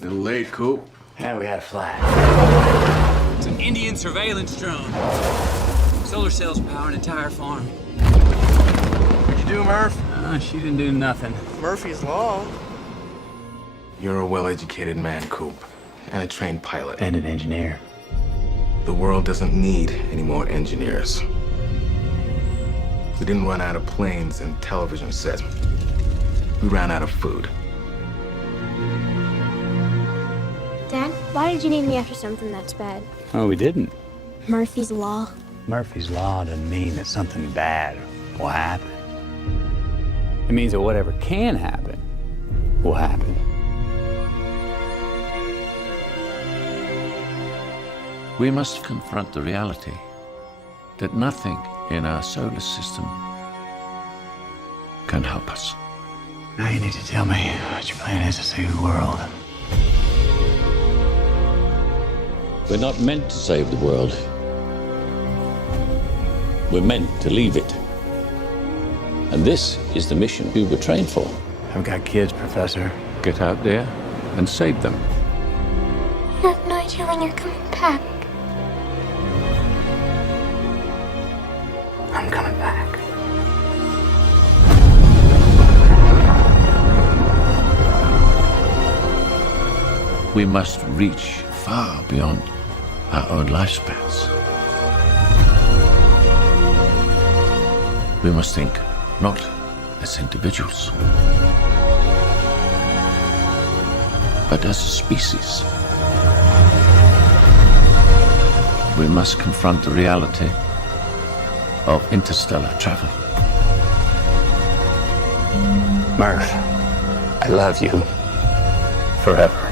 Little late, Coop. Yeah, we had a flash. It's an Indian surveillance drone. Solar cells power an entire farm. What'd you do, Murph? She didn't do nothing. Murphy's Law. You're a well-educated man, Coop, and a trained pilot. And an engineer. The world doesn't need any more engineers. We didn't run out of planes and television sets. We ran out of food. Dad, why did you name me after something that's bad? Oh, we didn't. Murphy's Law. Murphy's Law doesn't mean that something bad will happen. It means that whatever can happen will happen. We must confront the reality that nothing in our solar system can help us. Now you need to tell me what your plan is to save the world. We're not meant to save the world. We're meant to leave it. And this is the mission we were trained for. I've got kids, Professor. Get out there and save them. You have no idea when you're coming back. I'm coming back. We must reach far beyond our own lifespans. We must think not as individuals, but as a species. We must confront the reality of interstellar travel. Murph, I love you forever.